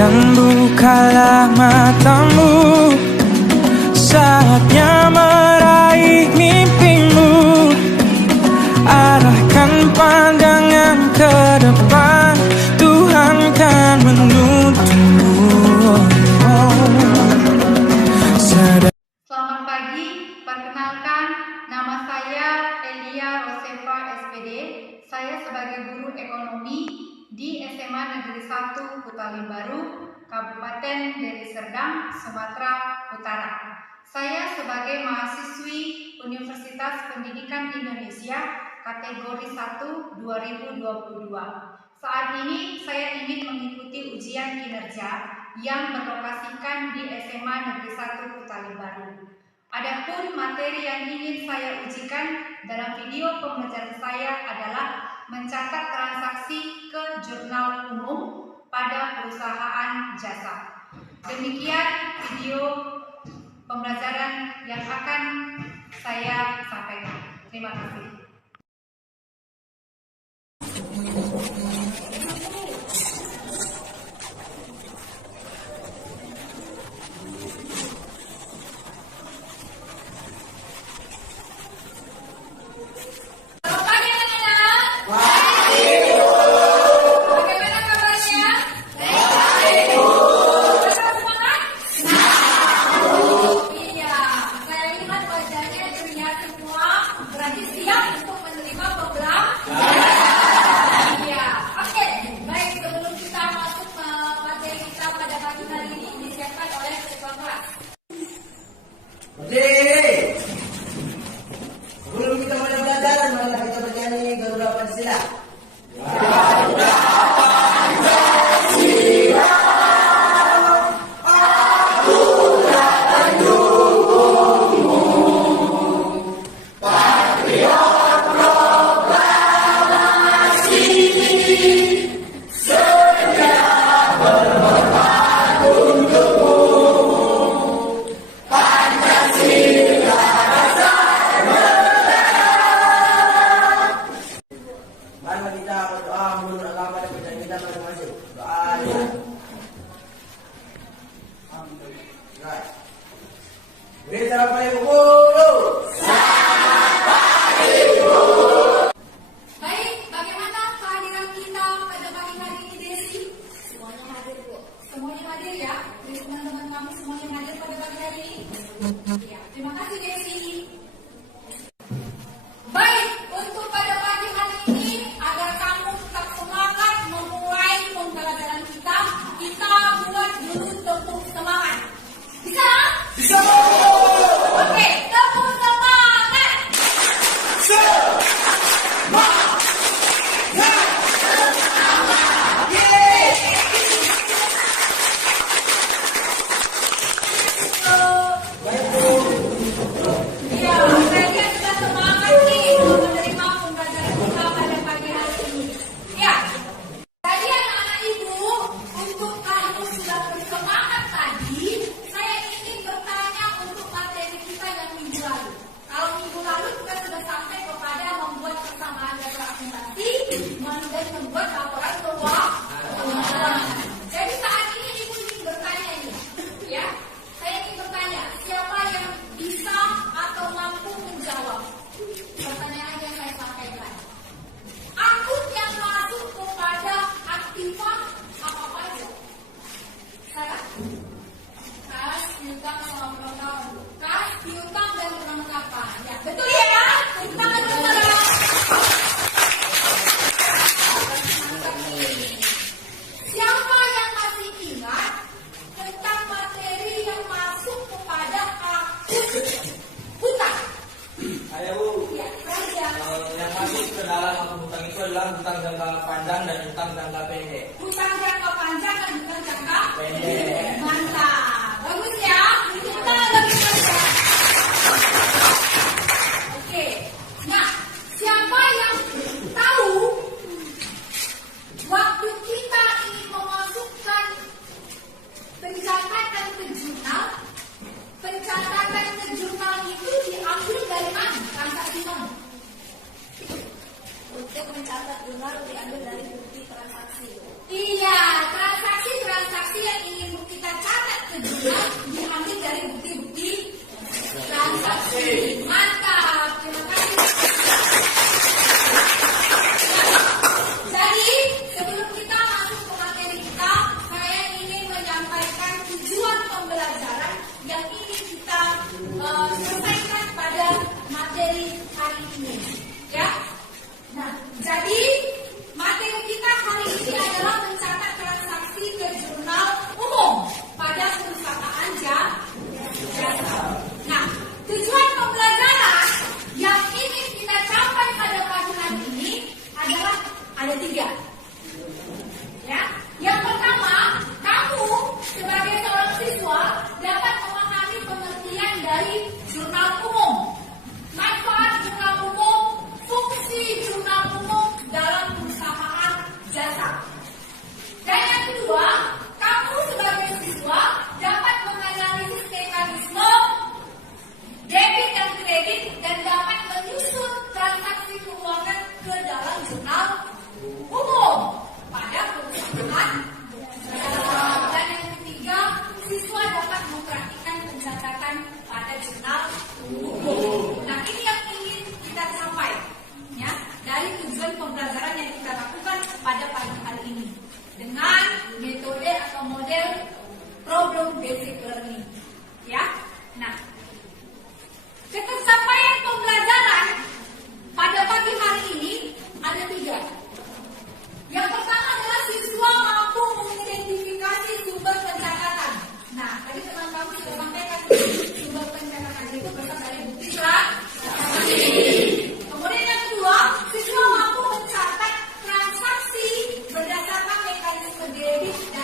dan bukalah matamu. Saatnya meraih mimpimu, arahkan pandangan ke depan, Tuhan kan menuntunmu. Selamat pagi, perkenalkan nama saya Elia Rosefa SPD. Saya sebagai guru ekonomi di SMA Negeri 1 Huta Limbaru, Kabupaten Deli Serdang, Sumatera Utara. Saya sebagai mahasiswi Universitas Pendidikan Indonesia kategori 1 2022. Saat ini saya ingin mengikuti ujian kinerja yang berlokasikan di SMA Negeri 1 Huta Limbaru. Adapun materi yang ingin saya ujikan dalam video pembelajaran saya adalah mencatat transaksi ke jurnal umum pada perusahaan jasa. Demikian video pembelajaran yang akan saya sampaikan. Terima kasih. Sebelum kita mulai belajar, marilah kita bernyanyi Garuda Pancasila. Selamat pagi Bu Guru. Selamat pagi Bu. Baik, bagaimana kehadiran kita pada pagi hari ini, Desi? Semuanya hadir, Bu. Semuanya hadir ya? Jadi teman-teman kami semuanya hadir pada pagi hari ini? Ya, terima kasih Desi. Baik, untuk pada pagi hari ini, agar kamu tetap semangat memulai pembelajaran kita buat dulu tepuk semangat. Bisa? Bisa. Oke, tepuk semangat. Baik Bu.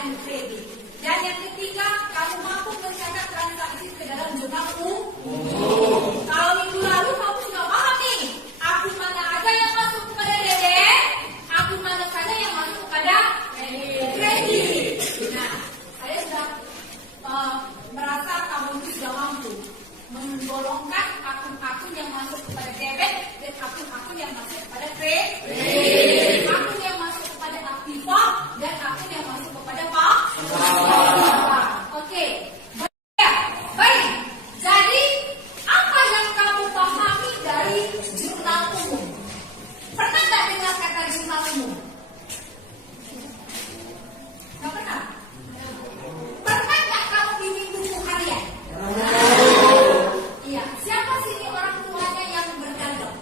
dan kredit. Dan yang ketiga, kamu mampu mencatat transaksi ke dalam jurnal umum. Kalau minggu lalu kamu sudah paham nih, akun mana aja yang masuk kepada debit, akun mana saja yang masuk kepada kredit. Nah, saya sudah merasa kamu itu sudah mampu menggolongkan akun-akun yang masuk kepada debit dan akun-akun yang masuk kepada kredit, akun yang masuk kepada aktiva dan akun yang masuk kepada pasiva. Oke, baik. Jadi apa yang kamu pahami dari jurnal umum? Pernah nggak dengar kata jurnal umum? Nggak pernah. Pernah nggak kamu bimbing buku harian? Iya. Siapa sini orang tuanya yang berdagang?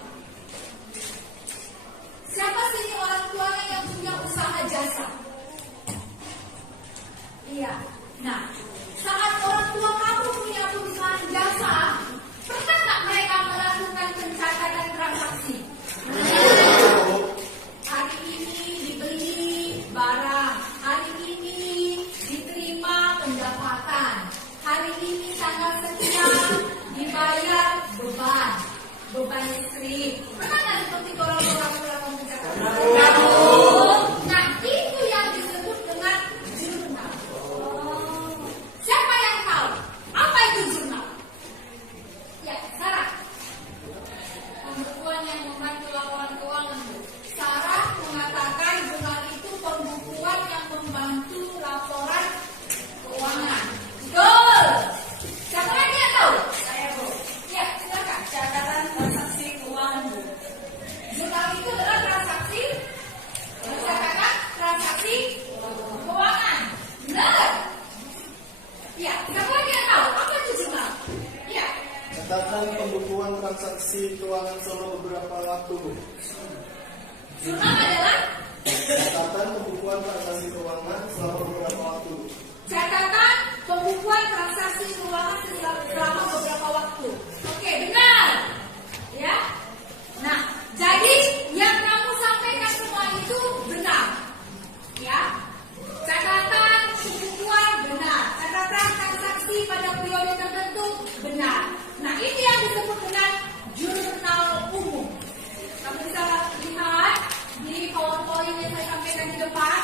Siapa sini orang tuanya yang punya usaha jasa? Iya. Nah, saat orang tua kamu punya perusahaan jasa, pernah nggak mereka melakukan pencatatan transaksi? Hari ini dibeli barang, hari ini diterima pendapatan, hari ini tanggal sekian dibayar beban listrik. Pernah nggak seperti orang tua melakukan pencatatan? Nah, itu yang disebut dengan jurnal. Siapa yang tahu apa itu jurnal? Ya, Sarah. Pembukuan yang membantu laporan keuangan. Sarah mengatakan jurnal itu pembukuan yang membantu laporan keuangan. Betul. Siapa lagi yang tahu? Saya, Bu. Ya, silakan. Catatan transaksi keuangan, Bu. Jurnal itu adalah transaksi catatan transaksi keuangan. Benar. Ya, siapa lagi yang tahu apa itu jurnal? Ya. Catatan pembukuan transaksi keuangan selama beberapa waktu. Jurnal adalah Catatan pembukuan transaksi keuangan selama beberapa waktu. catatan pembukuan transaksi keuangan selama beberapa waktu. Oke, benar. Ya. Nah, jadi yang kamu sampaikan semua itu benar. Ya. Catatan pembukuan benar. Catatan transaksi pada periode tertentu benar. Nah, ini yang disebut dengan jurnal umum. Kamu bisa lihat di PowerPoint yang saya sampaikan di depan.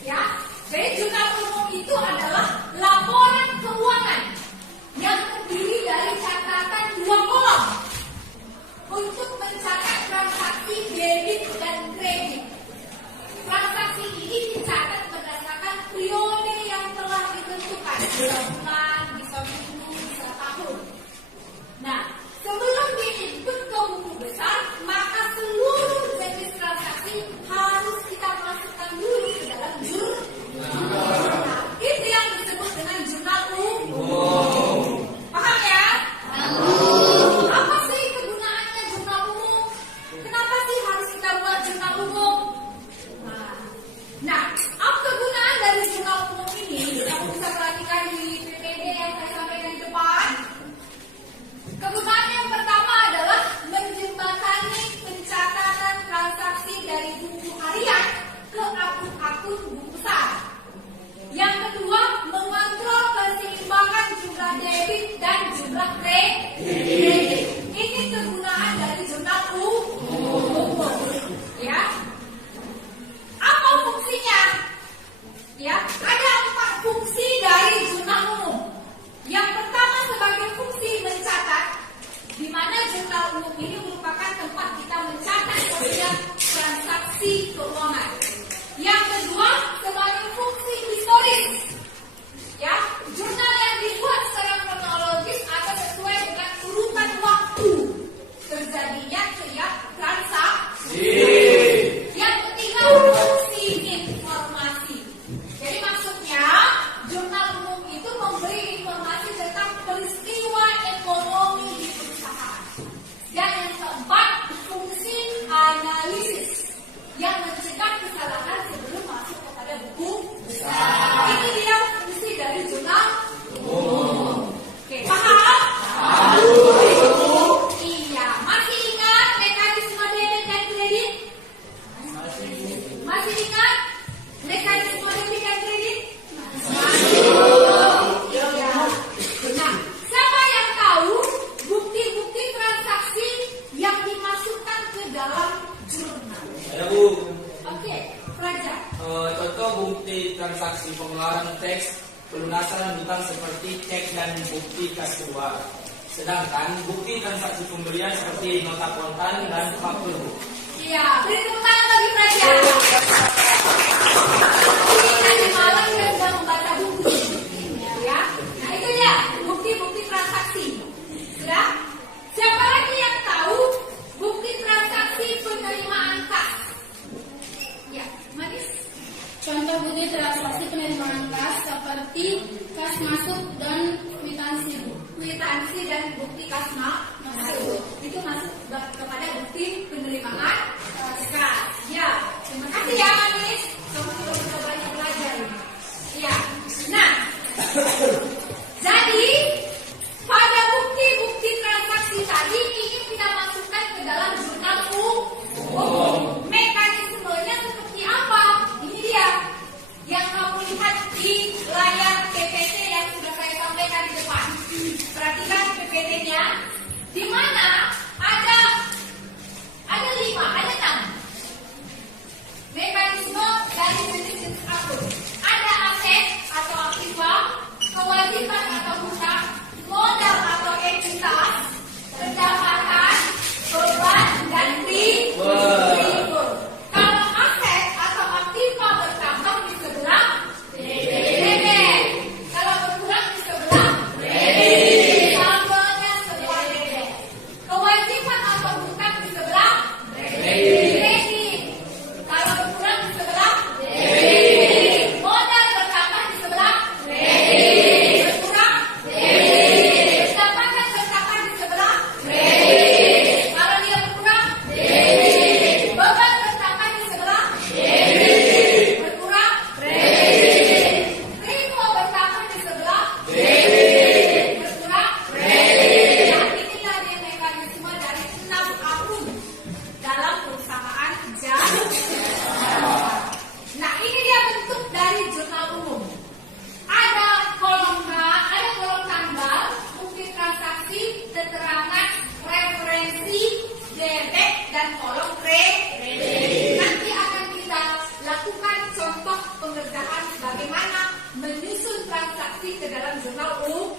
Ya. Jadi jurnal umum itu adalah laporan keuangan yang terdiri dari catatan 2 kolom untuk mencatat transaksi debit dan kredit. Transaksi ini dicatat berdasarkan periode yang telah ditentukan, bisa bulan, bisa minggu, bisa tahun. Nah, sebelum diinput ke buku besar, maka seluruh jenis transaksi harus kita masukkan dulu ke dalam jurnal. Itu yang disebut dengan jurnal umum. Paham ya? Apa sih kegunaannya jurnal umum? Kenapa sih harus kita buat jurnal umum? Nah, apa kegunaan dari jurnal umum ini? Kamu bisa perhatikan di PPT bukti transaksi pengeluaran teks pelunasan hutang seperti cek dan bukti kas keluar. Sedangkan bukti transaksi pembelian seperti nota kontan dan faktur. Iya, beri tepuk tangan bagi Praja. Tadi malam kita sudah membaca buku, ya. Nah itu dia bukti-bukti transaksi. Sudah? Siapa lagi yang tahu bukti transaksi penerimaan kas? Ya, Manis. Contoh bukti transaksi penerimaan kas seperti kas masuk dan kwitansi. Kwitansi dan bukti kas masuk itu masuk kepada bukti penerimaan kas. Ya, terima kasih ya Manis. Kamu sudah banyak belajar. Ya, nah, jadi pada bukti-bukti transaksi tadi ingin kita masukkan ke dalam jurnal umum. Mekanismenya seperti apa? Ini dia yang kamu lihat di layar PPT yang sudah saya sampaikan di depan. Perhatikan PPT-nya, di mana ada 5, ada 6 mekanisme dari jenis akun. Ada aset atau aktiva, kewajiban atau hutang, modal atau entitas, pendapatan, beban, dan ribur. Kalau aset atau aktiva bertambah di sebelah debit. Kalau berkurang di sebelah debit. Saldonya sebelah debit. Kewajiban atau hutang di sebelah kredit. Kalau berkurang di sebelah debit. Modal bertambah di sebelah kredit. Berkurang debit. Pendapatan bertambah di sebelah kredit. Kalau dia berkurang debit. Beban bertambah di sebelah debit. Berkurang kredit. Riko bertambah di sebelah debit. Berkurang kredit. Nah, inilah dia mekanisme dari 6 akun dalam perusahaan jasa. Nah, ini dia bentuk dari jurnal umum. Ada kolom tanggal, bukti transaksi, keterangan, referensi, debit, dan kolom kredit. Nanti akan kita lakukan contoh pengerjaan bagaimana menyusun transaksi ke dalam jurnal umum.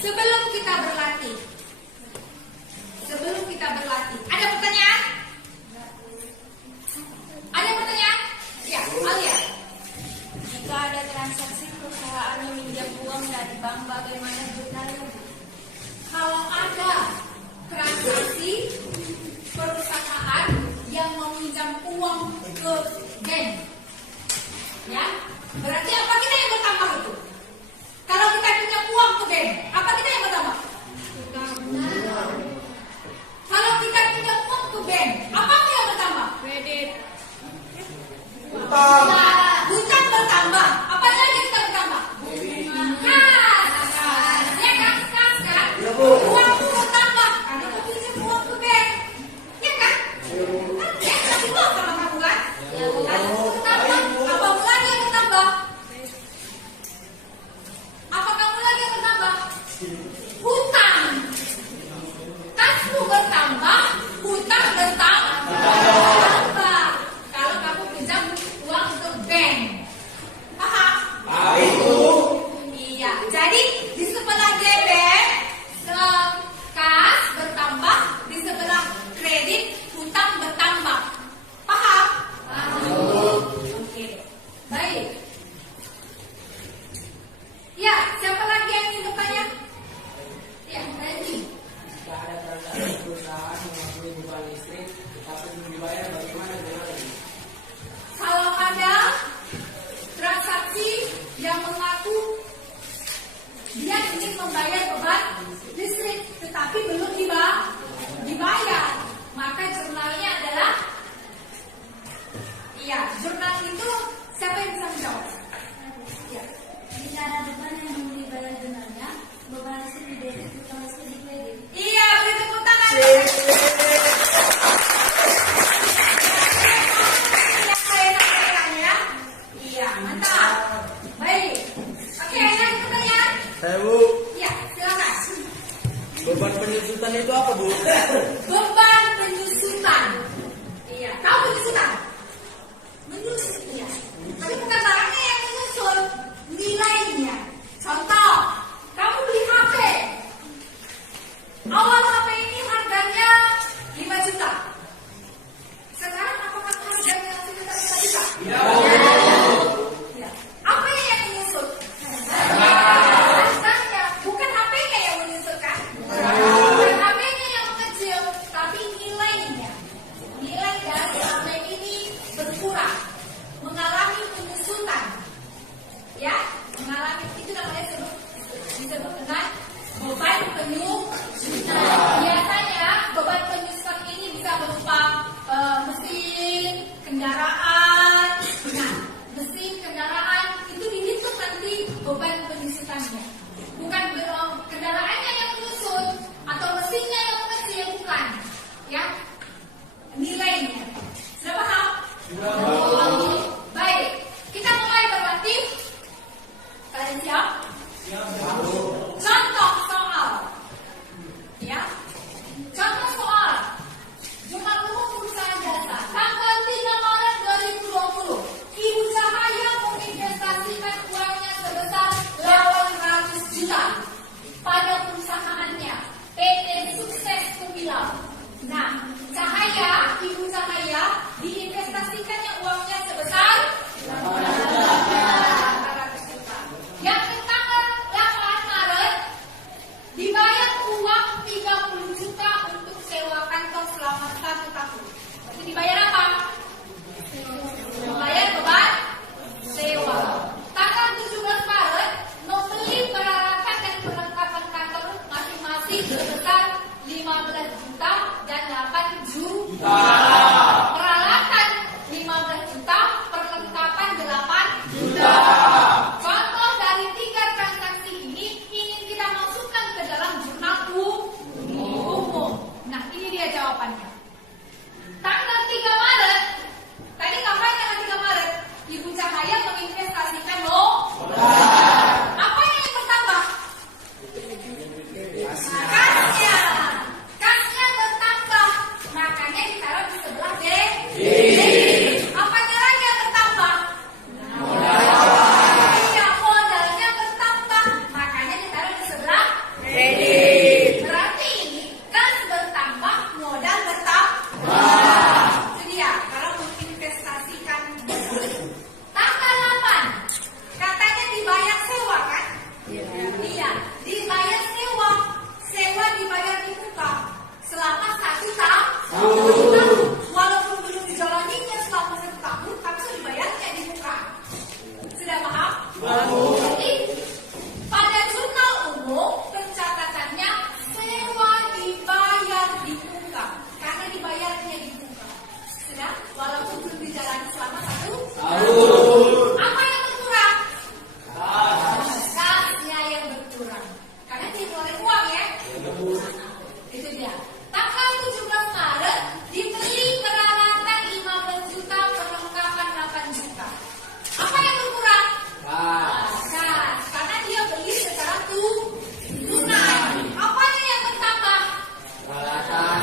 Sebelum kita berlatih, ada pertanyaan? Ada pertanyaan? Ya, Alia. Jika ada transaksi perusahaan meminjam uang dari bank, bagaimana jurnalnya? Kalau ada transaksi perusahaan yang meminjam uang ke bank, ya, berarti apa kita yang bertambah itu? Kalau kita punya uang ke bank, apa kita yang bertambah? Kalau kita punya uang ke bank, apa yang bertambah? Kredit. Nah, hutang bertambah. Apa lagi kita bertambah? Ya kan? Uang itu bertambah. Karena kita pinjam uang ke bank. Ya kan? Ya, tapi uang sama kamu kan? Kalau itu bertambah, apa lagi yang bertambah? Apa kamu lagi yang bertambah? Hutang. Kasmu bertambah, hutang bertambah. Kalau kamu pinjam uang ke bank, paham? Iya. Jadi di sebelah debit, kas bertambah, di sebelah kredit, hutang bertambah. Paham? Oke. Baik. Ya, siapa lagi yang ingin bertanya? Ya, Randy. Jika ada transaksi perusahaan mengakui beban listrik tetapi belum dibayar, bagaimana jurnalnya? Kalau ada transaksi yang mengaku dia ingin membayar beban listrik tetapi belum dibayar, maka jurnalnya adalah, iya, jurnal itu siapa yang bisa menjawab? Ya. Jika ada beban yang belum dibayar jurnalnya, beban listrik di debit, hutang listrik di kredit. Iya, beri tepuk tangan. Yang saya sampaikan ya. Iya, mantap. Baik. Oke, ada pertanyaan? Saya Bu, Iya, silakan. beban penyusutan disebut dengan beban penyusutan. Biasanya beban penyusutan ini bisa berupa mesin kendaraan. Nah, mesin kendaraan itu dihitung nanti beban penyusutannya. Bukan kendaraannya yang menyusut atau mesinnya yang mengecil, bukan. Ya, nilainya. Sudah paham? Baik, kita mulai berlatih. Kalian siap? Contoh soal. Ya. Contoh soal. Jumat umum perusahaan jasa. Tanggal 3 Maret 2020. Ibu Cahaya menginvestasikan uangnya sebesar 800 juta pada perusahaannya PT Sukses Kumilau. Nah, Ibu Cahaya diinvestasikannya uangnya sebesar 800 juta. Yang tanggal 8 Maret dibayar uang 30 juta untuk sewa kantor selama 1 tahun. Berarti dibayar apa? Membayar beban sewa. Tanggal 17 Maret membeli peralatan dan perlengkapan kantor masing-masing sebesar 15 juta dan 8 juta. Peralatan 15 juta, perlengkapan 8 juta. Contoh dari 3 transaksi ini ingin kita masukkan ke dalam jurnal umum. Nah, ini dia jawabannya. Tanggal 3 Maret, tadi ngapain tanggal 3 Maret? Ibu Cahaya menginvestasikan apa yang bertambah? Kasnya bertambah, makanya ditaruh di sebelah D. Apanya lagi yang bertambah? Iya, modalnya bertambah, makanya ditaruh di sebelah D. Berarti ini kas bertambah, modal bertambah. Itu dia, kalau menginvestasikan. Tanggal 8, katanya dibayar sewa kan? Iya, dibayar sewa. Sewa dibayar di muka selama 1 tahun. Walaupun belum dijalaninya selama 1 tahun, tapi sudah dibayarnya di muka. Sudah paham? Jadi pada jurnal umum pencatatannya sewa dibayar di muka karena dibayarnya di muka. Sudah, walaupun belum dijalani selama 1 tahun. Apa yang berkurang? Kasnya yang berkurang. Karena dikeluarin uang ya. Itu dia. Tanggal 17 Maret dibeli peralatan 15 juta, perlengkapan 8 juta. Apa yang berkurang? Kas. Karena dia beli secara tunai. Apanya yang bertambah? Peralatan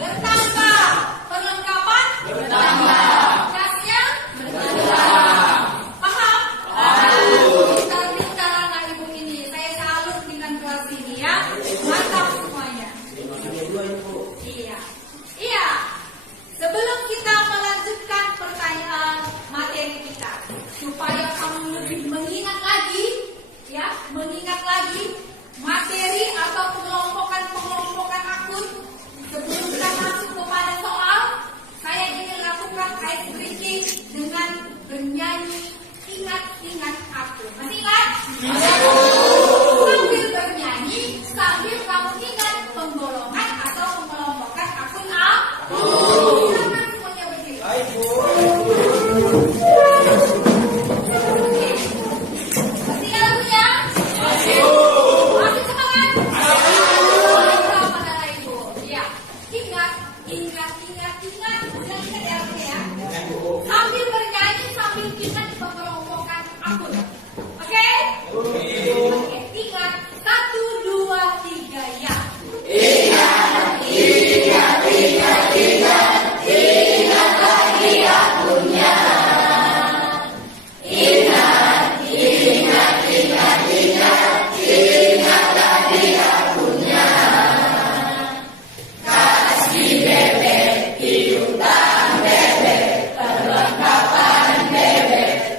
bertambah. Perlengkapan bertambah. Kasnya berkurang. Paham? Pintar-pintar anak ibu ini. Saya salut dengan kelas ini ya. Mantap semuanya. Iya. Iya. Sebelum kita melanjutkan pertanyaan materi kita, supaya kamu lebih mengingat lagi, ya, mengingat lagi materi atau pengelompokan akun. Sebelum kita masuk kepada soal, saya ingin lakukan ice breaking dengan bernyanyi ingat-ingat aku. Masih ingat? Sambil bernyanyi, sambil kamu ingat penggolongan atau pengelompokan akun silakan semuanya berdiri. Masih lagunya? Masih semangat? Selamat anak ibu. Ya, ingat. Udah ingat ya, Oke ya. Sambil bernyanyi, sambil ingat pengelompokan akun. Oke? Oke. Ingat. 1, 2, 3 ya.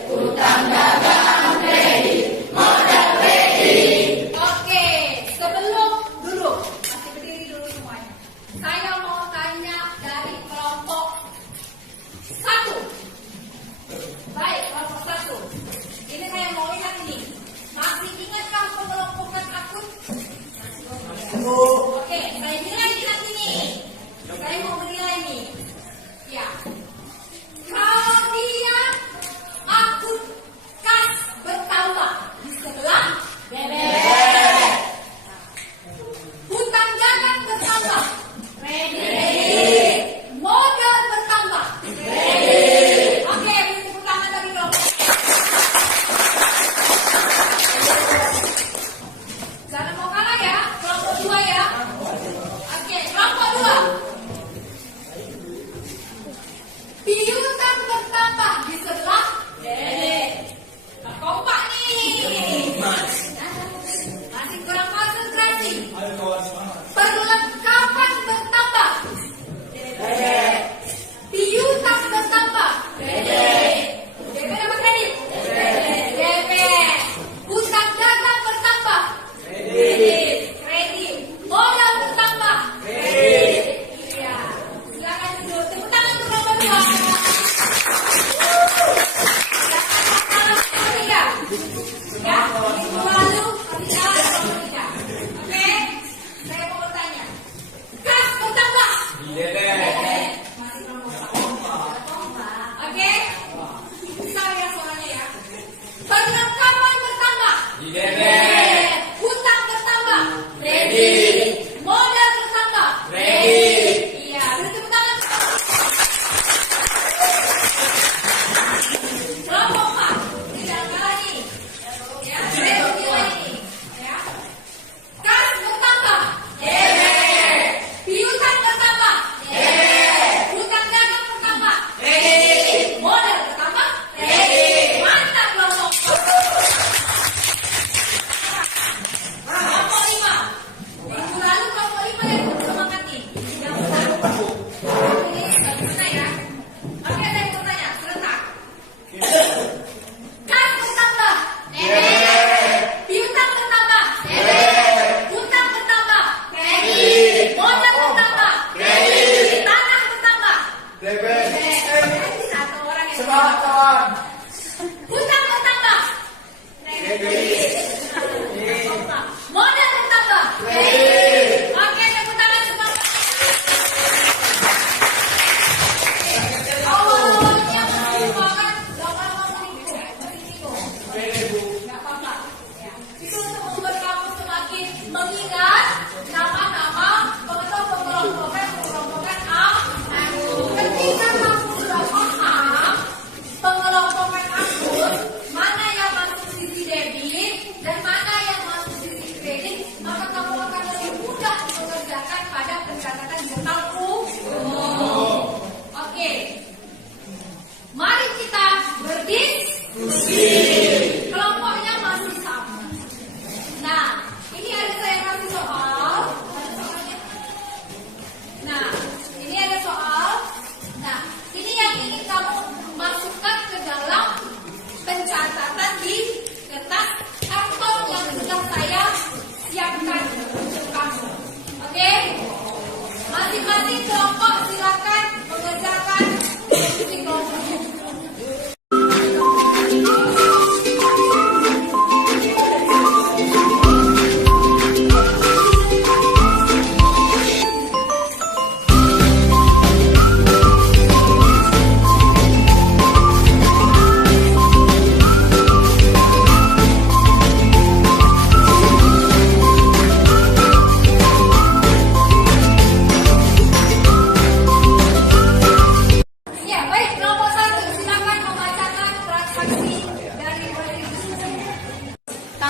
Utang dagang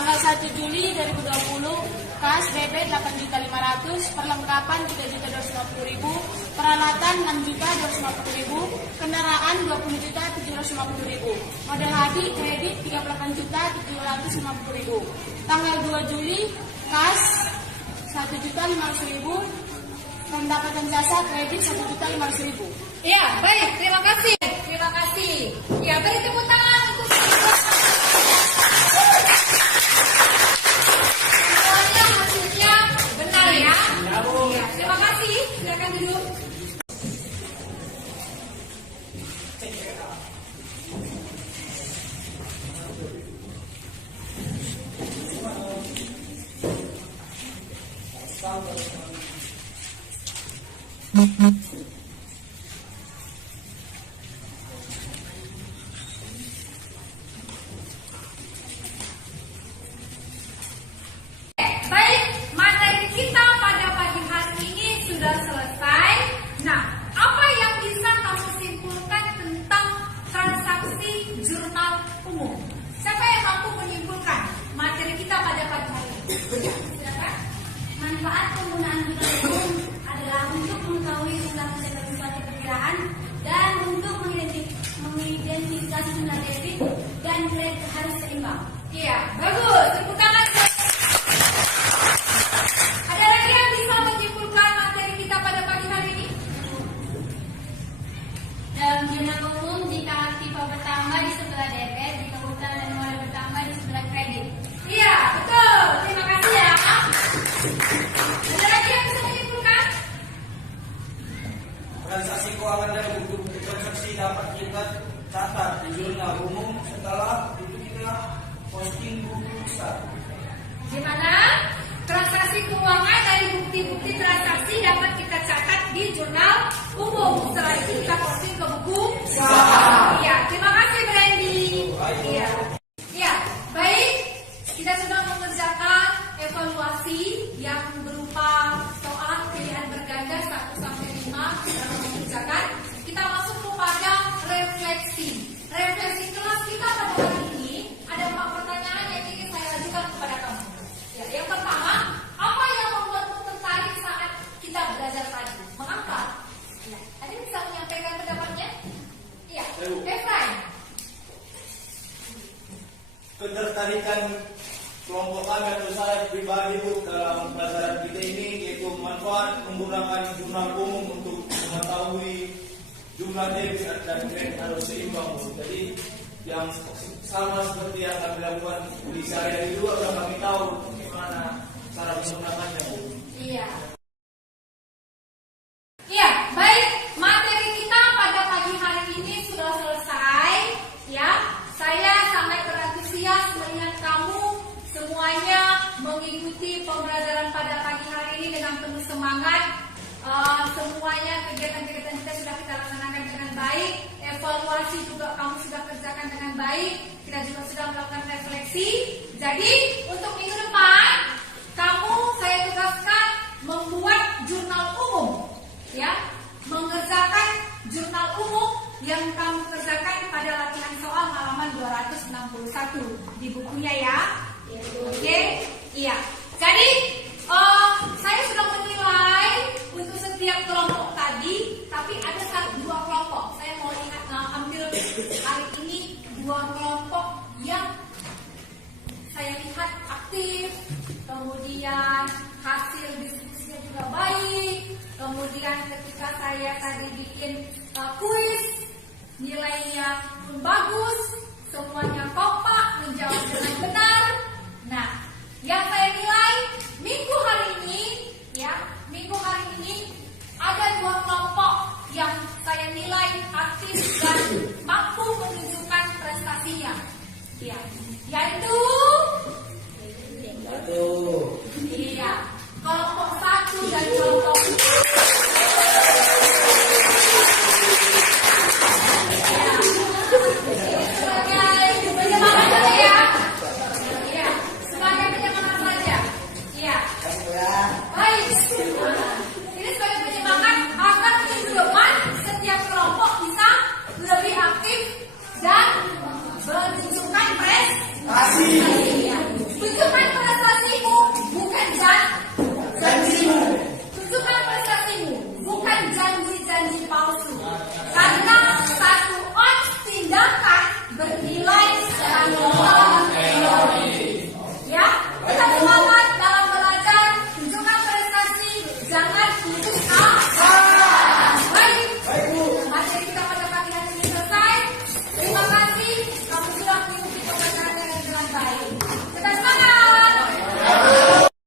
Tanggal 1 Juli 2020, kas BB 8.500.000, perlengkapan 3.250.000, peralatan 6.250.000, kendaraan 20.750.000, modal hadi kredit 38.750.000. Tanggal 2 Juli, kas 1.500.000, pendapatan jasa kredit 1.500.000. Ya, baik. Terima kasih. Terima kasih. Ya, beri tepuk tangan untuk semuanya hasilnya benar ya. Ya, terima kasih. Silakan duduk. Baik, materi kita pada pagi hari ini sudah selesai. Nah, apa yang bisa kamu simpulkan tentang transaksi jurnal umum? Siapa yang mampu menyimpulkan materi kita pada pagi hari ini? Silakan. Manfaat penggunaan jurnal umum adalah untuk mengetahui jumlah suatu perkiraan dan untuk mengidentifikasi jumlah debit dan kredit harus seimbang. Iya, bagus. Tepuk tangan. Ada lagi yang bisa menyimpulkan materi kita pada pagi hari ini? Dalam jurnal umum, jika aktiva bertambah di sebelah debit, jika utang dan modal bertambah di sebelah kredit. Iya, betul. Terima kasih ya. Ada lagi yang bisa menyimpulkan? Transaksi keuangan dan buku transaksi dapat kita catat di jurnal umum. Setelah itu kita posting buku besar. Di mana transaksi keuangan dari bukti-bukti transaksi dapat kita catat di jurnal umum. Setelah itu kita posting ke buku. Iya, terima kasih Brandy. Iya. Iya, baik. Kita sudah mengerjakan evaluasi yang berupa soal pilihan berganda 1 sampai 5 kita mengerjakan. Kita masuk kepada refleksi. Refleksi kelas kita pada hari ini ada 4 pertanyaan yang ingin saya ajukan kepada kamu. Ya, yang pertama, apa yang membuatmu tertarik saat kita belajar tadi? Mengapa? Ya, ada yang bisa menyampaikan pendapatnya? Iya, Efraim. Ketertarikan kelompok kami atau saya pribadi Bu dalam pelajaran kita ini yaitu manfaat menggunakan jurnal umum untuk mengetahui jumlah debit dan kredit harus seimbang Bu. Jadi yang sama seperti yang kami lakukan di sehari-hari juga sudah kami tahu bagaimana cara menggunakannya Bu. Iya. Iya, baik. Materi kita pada pagi hari ini sudah selesai. Ya, saya sangat berantusias melihat kamu semuanya mengikuti pembelajaran pada pagi hari ini dengan penuh semangat. Semuanya kegiatan-kegiatan kita sudah kita laksanakan dengan baik. Evaluasi juga kamu sudah kerjakan dengan baik. Kita juga sudah melakukan refleksi. Jadi untuk minggu depan kamu saya tugaskan membuat jurnal umum, ya, mengerjakan jurnal umum yang kamu kerjakan pada latihan soal halaman 261 di bukunya ya. Oke, iya. Jadi saya sudah menilai untuk setiap kelompok tadi, tapi ada 2 kelompok. Saya mau lihat ambil hari ini 2 kelompok yang saya lihat aktif, kemudian hasil diskusinya juga baik, kemudian ketika saya tadi bikin kuis, nilainya pun bagus, semuanya kompak, menjawab dengan benar. Nah, yang saya nilai minggu hari ini, ya, minggu hari ini ada 2 kelompok yang saya nilai aktif dan mampu menunjukkan prestasinya, ya, yaitu